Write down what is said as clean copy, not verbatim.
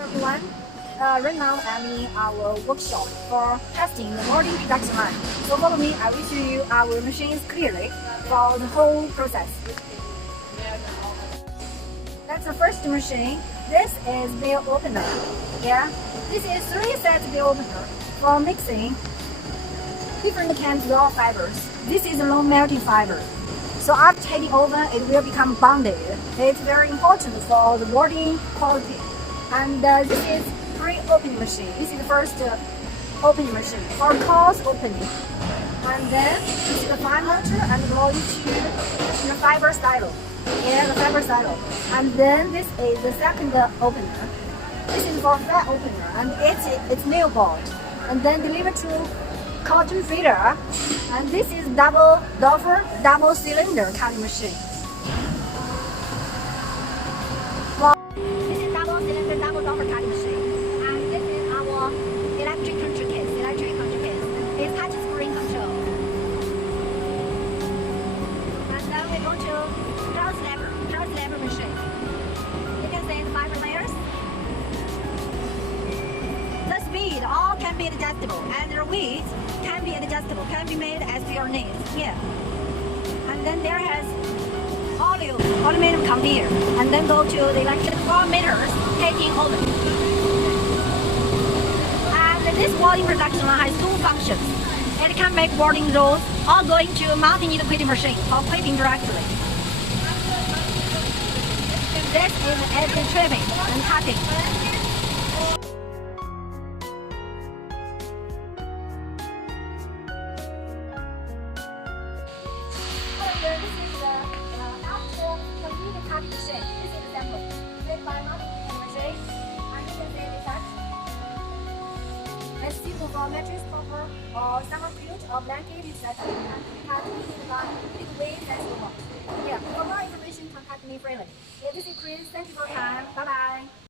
Everyone, right now I'm in our workshop for testing the molding production line. So follow me, I will show you our machines clearly for the whole process. That's the first machine. This is wheel opener. Yeah, this is 3 sets wheel opener for mixing different kinds of raw fibers. This is a low melting fiber. So after heating over, it will become bonded. It's very important for the molding quality. And this is pre-opening machine. This is the first opening machine for coarse opening. And then this is the fine motor and go into the fiber silo. Yeah, the fiber silo. And then this is the second opener. This is for fat opener and it's nail board. And then delivered to cotton feeder. And this is double doffer, double cylinder cutting machine. Double doffer cutting machine. And this is our electric control case. It's touch screen control. And then we go to cross lever machine. You can see the fiber layers. The speed all can be adjustable, and the width can be adjustable, can be made as per your needs. Yeah. And then there has aluminum conveyor, and then go to the electric 4 meters taking over. And this wadding production line has 2 functions. It can make wadding rolls or going to multi-needle quilting machine or quilting directly. This is edge trimming and cutting. This is the Thermo, made by machine, and you can see the effect. It's suitable for mattress cover or summer quilt or blanket, etc. And we have with weight and so on. Yeah, for more information, contact me freely. Yeah, this is Chris. Thank you for your time. Bye bye.